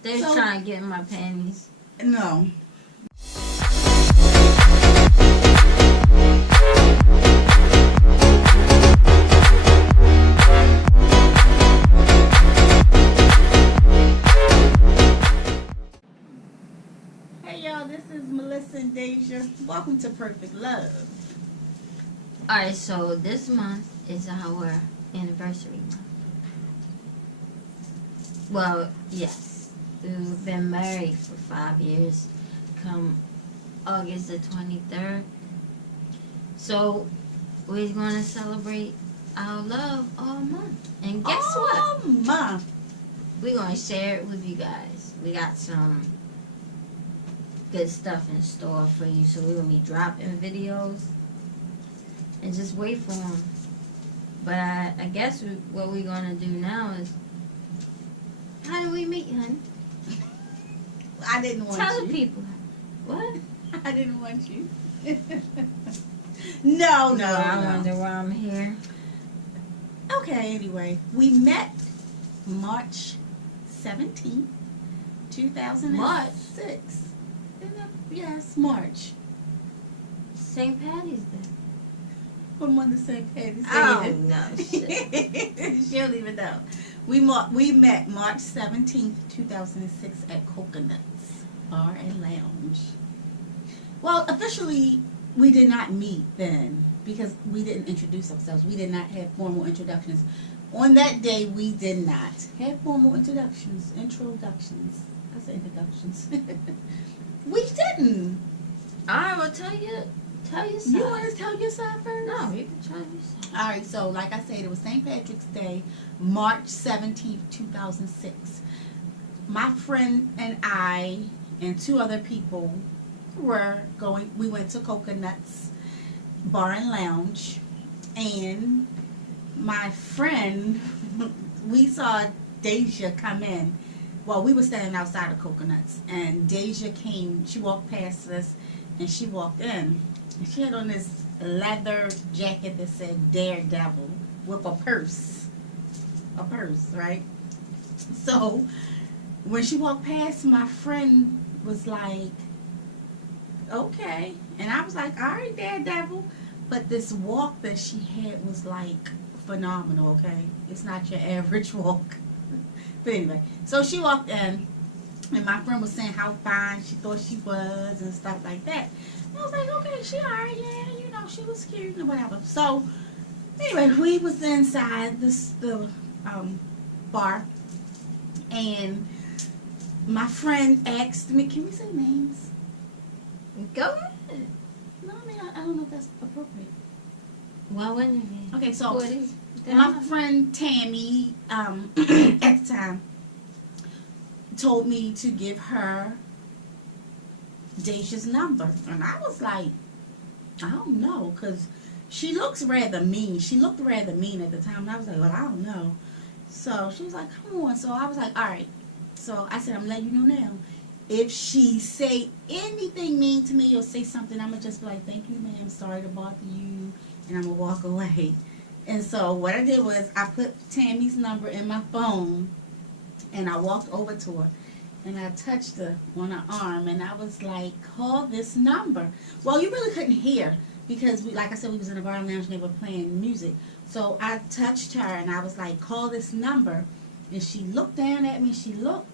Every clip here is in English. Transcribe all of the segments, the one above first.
They was trying to get in my panties. No. Hey y'all, this is Melissa and Deja. Welcome to Perfect Love. Alright, so this month is our anniversary month. Well, yes. We've been married for 5 years. Come August the 23rd. So, we're going to celebrate our love all month. And guess what? All month. We're going to share it with you guys. We got some good stuff in store for you. So, we're going to be dropping videos. And just wait for them. But I guess what we're going to do now is, how do we meet, honey? I didn't want Tell you. the people. What? I didn't want you. No. I wonder why I'm here. Okay, anyway. We met March 17th, 2006. March? Yes, March. St. Patty's Day. From when the St. Patty's Day. Oh, no shit. She don't even know. We met March 17th, 2006 at Coconuts Bar and Lounge. Well, officially, we did not meet then because we didn't introduce ourselves. We did not have formal introductions. On that day, we did not have formal introductions. I said introductions. We didn't. I will tell you side. You want to tell your side first? No, you can tell your side. All right, so like I said, it was St. Patrick's Day, March 17th, 2006. My friend and I and two other people we went to Coconuts Bar and Lounge, and my friend, we saw Deja come in. Well, we were standing outside of Coconuts, and Deja came, she walked past us, and she walked in. And she had on this leather jacket that said Daredevil with a purse. A purse, right? So, when she walked past, my friend was like, okay. And I was like, all right, Daredevil. But this walk that she had was like phenomenal, okay? It's not your average walk. But anyway, so she walked in, and my friend was saying how fine she thought she was and stuff like that. I was like, okay, she alright, yeah, you know, she was cute and whatever. So, anyway, we was inside the bar, and my friend asked me, can we say names? Go ahead. No, I mean, I don't know if that's appropriate. Why wouldn't it be? Okay, so, What is my friend Tammy, at the time, told me to give her Deja's number, and I was like, I don't know, because she looks rather mean. She looked rather mean at the time, and I was like, well, I don't know. So she was like, come on. So I was like, all right. So I said, I'm letting you know now. If she say anything mean to me or say something, I'm going to just be like, thank you, ma'am, sorry to bother you, and I'm going to walk away. And so what I did was I put Tammy's number in my phone, and I walked over to her. And I touched her on her arm, and I was like, call this number. Well, you really couldn't hear because, like I said, we was in a bar and lounge and they were playing music. So I touched her, and I was like, call this number. And she looked down at me. She looked,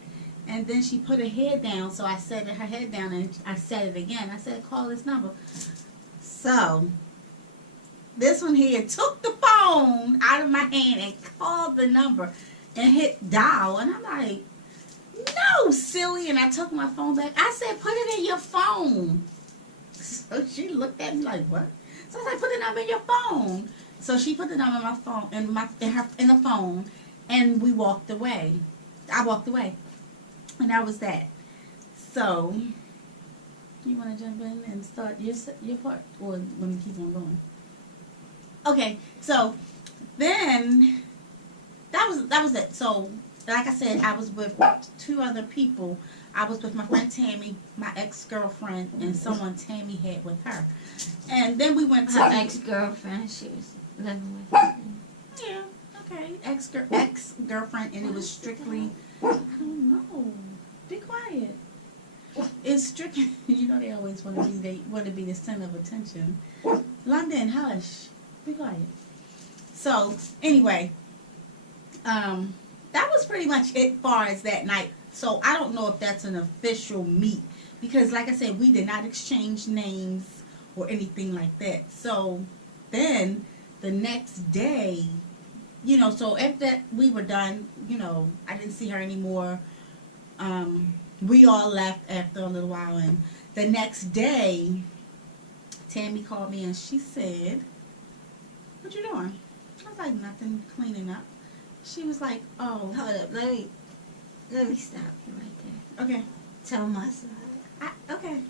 and then she put her head down. So I set her head down, and I said it again. I said, call this number. So this one here took the phone out of my hand and called the number and hit dial. And I'm like, no, silly. And I took my phone back. I said, put it in your phone. So she looked at me like, what? So I was like, put the number in your phone. So she put the number in my phone, in the phone, and we walked away. I walked away. And that was that. So, you want to jump in and start your part? Or let me keep on going? Okay, so then that was it. So, like I said, I was with two other people. I was with my friend Tammy, my ex-girlfriend, and someone Tammy had with her. And then we went to... Her ex-girlfriend, she was living with her. Yeah, okay. Ex-girlfriend, and it was strictly... I don't know. it's strict. You know they always want to be the center of attention. London, hush, be quiet. So anyway, that was pretty much it far as that night. So I don't know if that's an official meet because, like I said, we did not exchange names or anything like that. So then the next day, you know, so after we were done, you know, I didn't see her anymore. We all left after a little while, and the next day, Tammy called me and she said, "What you doing?" I was like, "Nothing, cleaning up." She was like, "Oh, Hold up, let me stop you right there. okay, Tell my side. okay."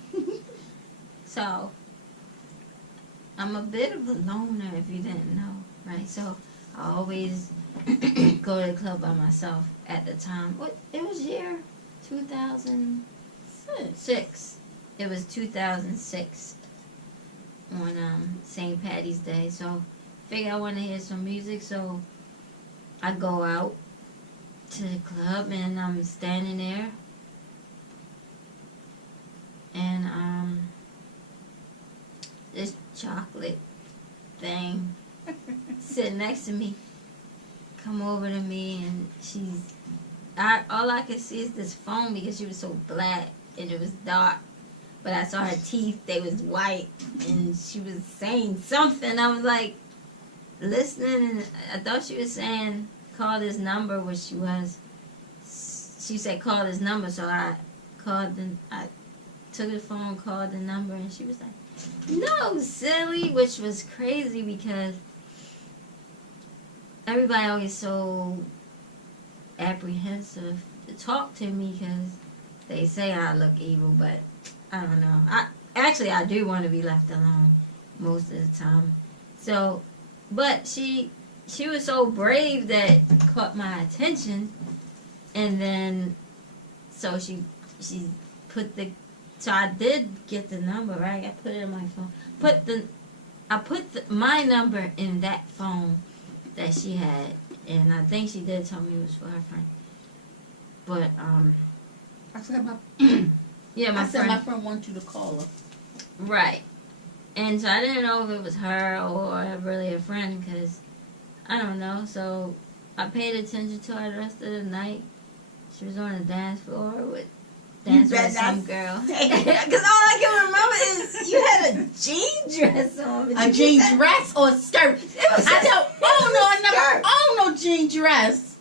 So, I'm a bit of a loner if you didn't know, right? So, I always go to the club by myself at the time. What? It was year 2006. It was 2006 on St. Patty's Day. So, figure I want to hear some music, so I go out to the club and I'm standing there and this chocolate thing sitting next to me come over to me, and all I could see is this phone because she was so black and it was dark, but I saw her teeth, they was white, and she was saying something. I was like listening, and I thought she was saying call this number, which she said call this number, so I took the phone, called the number, and she was like, "No, silly," which was crazy because everybody always so apprehensive to talk to me because they say I look evil, but I don't know. I do want to be left alone most of the time. So, but she was so brave that caught my attention, and then so she put the. So I did get the number, right? I put it in my phone. I put my number in that phone that she had, and I think she did tell me it was for her friend. But I said my yeah, my friend wants you to call her. Right, and so I didn't know if it was her or really a friend because I don't know. So I paid attention to her the rest of the night. She was on the dance floor with some girl. Because all I can remember is you had a jean dress on. A jean dress or a skirt? I don't know jean dress.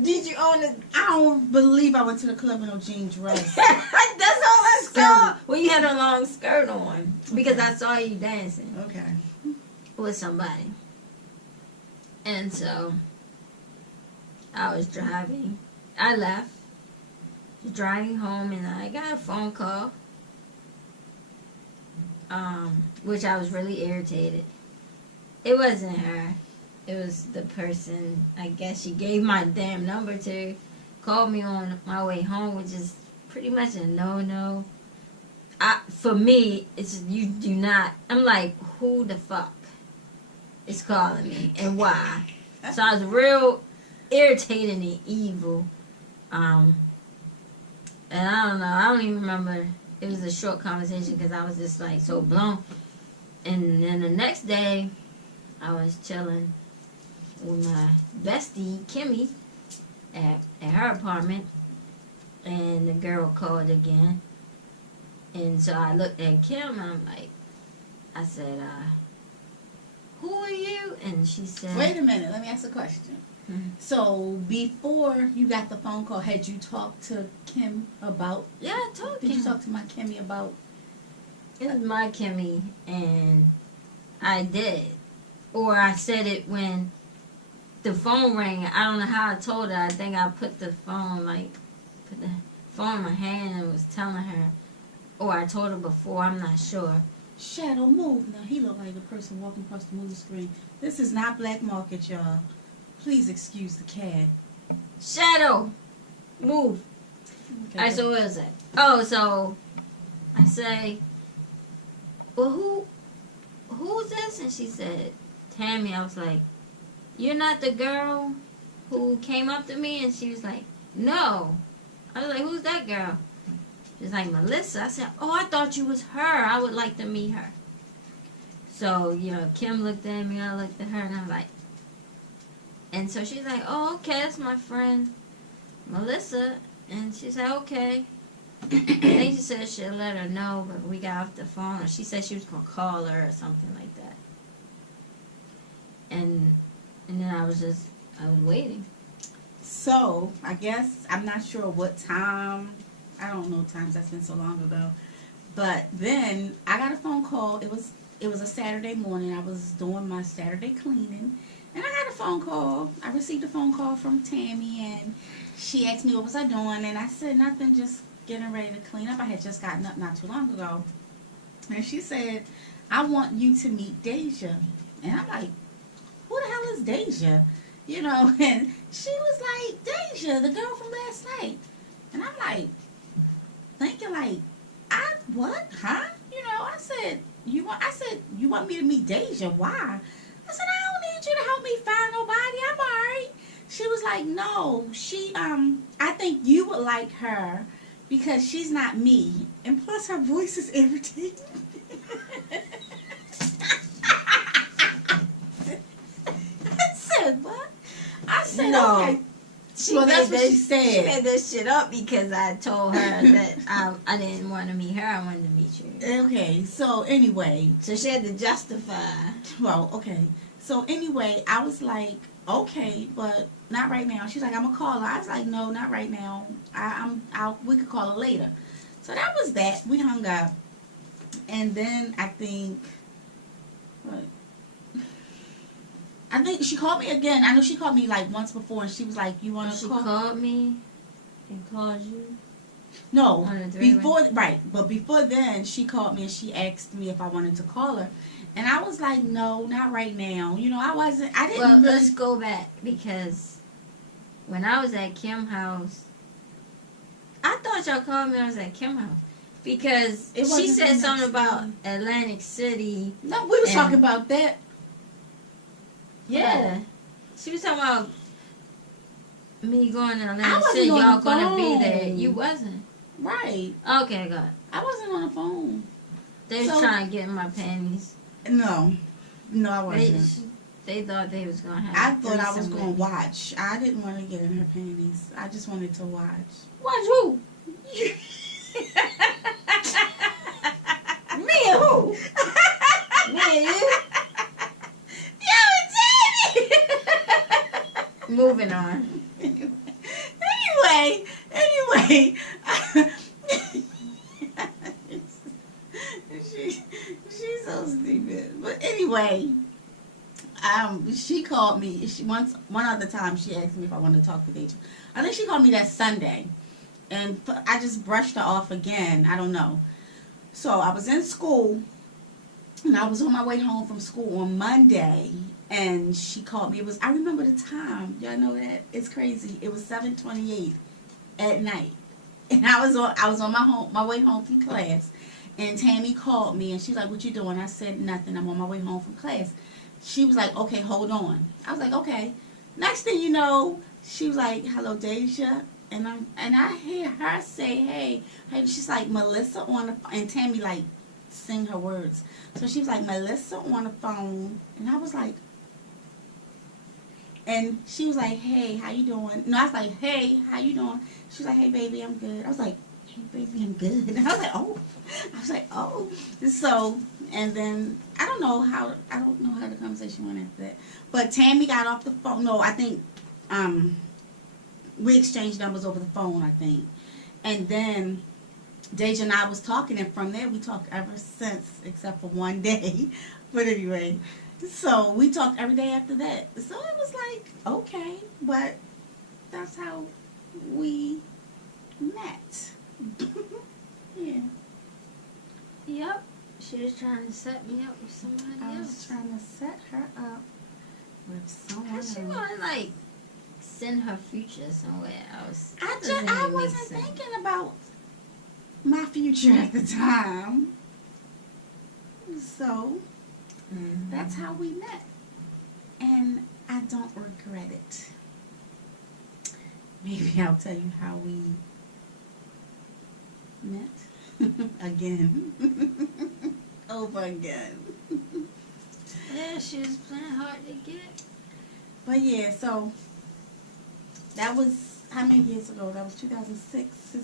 Did you own it? I don't believe I went to the club in no jean dress. That's all I saw. Well, you had a long skirt on because I saw you dancing. Okay. With somebody. And so I was driving. I left. Driving home, and I got a phone call, which I was really irritated. It wasn't her. It was the person, I guess she gave my damn number to, called me on my way home, which is pretty much a no-no. For me, it's you do not. I'm like, who the fuck is calling me, and why? So I was real irritated and evil. And I don't know. I don't even remember. It was a short conversation because I was just like so blown. And then the next day, I was chilling with my bestie, Kimmy, at her apartment. And the girl called again. And so I looked at Kim and I'm like, I said, who are you? And she said... Wait a minute. Let me ask a question. Mm-hmm. So before you got the phone call, had you talked to Kim about? Yeah, I told Kim. Did you talk to my Kimmy about? It was my Kimmy, and I did, or I said it when the phone rang. I don't know how I told her. I think I put the phone in my hand and was telling her, or I told her before. I'm not sure. Shadow, move now. He looked like a person walking across the movie screen. This is not Black Market, y'all. Please excuse the cat. Shadow, move. Okay, Alright, so what is it? Oh, so I say, well, who's this? And she said, Tammy. I was like, you're not the girl who came up to me? And she was like, no. I was like, who's that girl? She's like, Melissa. I said, oh, I thought you was her. I would like to meet her. So, you know, Kim looked at me, I looked at her, and I'm like, and so she's like, oh, okay, that's my friend Melissa. And she said, okay. I think she said she'll let her know, but we got off the phone. She said she was going to call her or something like that. And then I was waiting. So, I guess, I'm not sure what time, I don't know times, that's been so long ago. But then, I got a phone call. It was a Saturday morning. I was doing my Saturday cleaning. And I got a phone call. I received a phone call from Tammy, and she asked me what was I doing. And I said, nothing, just getting ready to clean up. I had just gotten up not too long ago. And she said, I want you to meet Deja. And I'm like, who the hell is Deja? You know, and she was like, Deja, the girl from last night. And I'm like, thinking like, what? Huh? You know, I said, you want me to meet Deja? Why? I said, I don't need you to help me find nobody. I'm alright. She was like, no, I think you would like her because she's not me. And plus her voice is irritating. I said, what? I said, no. Okay. Well, that's what she said. She made this shit up because I told her that I didn't want to meet her. I wanted to meet you. Okay, so anyway. So she had to justify. Well, okay. So anyway, I was like, okay, but not right now. She's like, I'm gonna call her. I was like, no, not right now. We could call her later. So that was that. We hung up, and then I think she called me again. I know she called me like once before, and she was like, you want to call? She called me and called you. No, but before then, she called me and she asked me if I wanted to call her, and I was like, no, not right now. You know, I didn't. Well, let's go back because when I was at Kim's house, I thought y'all called me when I was at Kim's house because she said something about Atlantic City. No, we was talking about that. Yeah, she was talking about me going to Atlantic City. Y'all gonna be there. You wasn't. Right. Okay, good. I wasn't on the phone. They was trying to get in my panties. No, I wasn't. They thought they was gonna have. I thought I was gonna watch. I didn't want to get in her panties. I just wanted to watch. Watch who? Me and who? Me and you? Moving on. Anyway. She's so stupid. But anyway, she called me. One other time she asked me if I wanted to talk to Deja. I think she called me that Sunday, and I just brushed her off again. I don't know. So I was in school, and I was on my way home from school on Monday. And she called me. I remember the time. Y'all know that? It's crazy. It was 7:28 at night. And I was on my way home from class. And Tammy called me and she's like, what you doing? I said, nothing. I'm on my way home from class. She was like, okay, hold on. I was like, okay. Next thing you know, she was like, hello, Deja. And I hear her say, hey. She's like, Melissa on the phone. And Tammy like sing her words. So she was like, Melissa on the phone. And I was like, and she was like, hey, how you doing? No, I was like, hey, how you doing? She was like, hey, baby, I'm good. I was like, hey, baby, I'm good. And I was like, oh. So, and then, I don't know how the conversation went after that. But Tammy got off the phone. No, I think, we exchanged numbers over the phone, I think. And then, Deja and I was talking, and from there, we talked ever since, except for one day. But anyway. So we talked every day after that. So it was like, okay, but that's how we met. Yeah. Yep. She was trying to set me up with somebody else. I was trying to set her up with someone else. She wanted like send her future somewhere else. I wasn't thinking about my future at the time. So that's how we met. And I don't regret it. Maybe I'll tell you how we met. Again. Over again. Yeah, she was playing hard to get. But yeah, so that was how many years ago? That was 2006.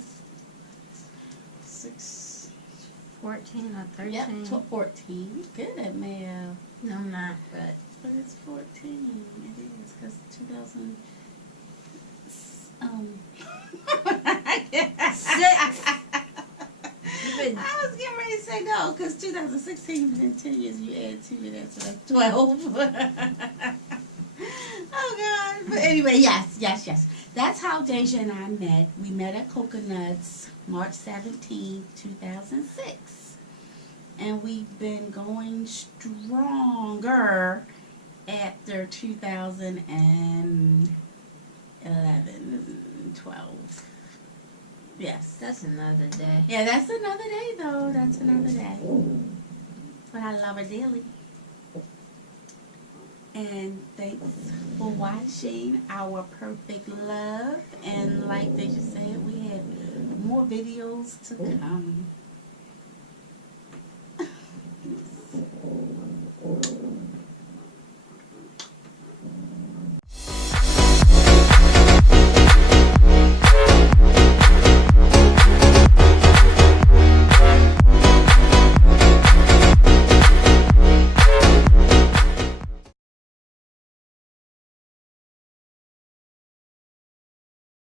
14 or 13. Yep, 14. Good at math. No, I'm not, but it's 14. It is, because 2000. Six. I was getting ready to say no, because 2016 has been 10 years. You add 2 to that, so that's 12. Oh, God. But anyway, yes. That's how Deja and I met. We met at Coconuts, March 17, 2006. And we've been going stronger after 2011, 12. Yes. that's another day. Yeah, that's another day, though. That's another day. But I love her dearly. And thanks for watching our Perfect Love. And like they just said, we have more videos to come.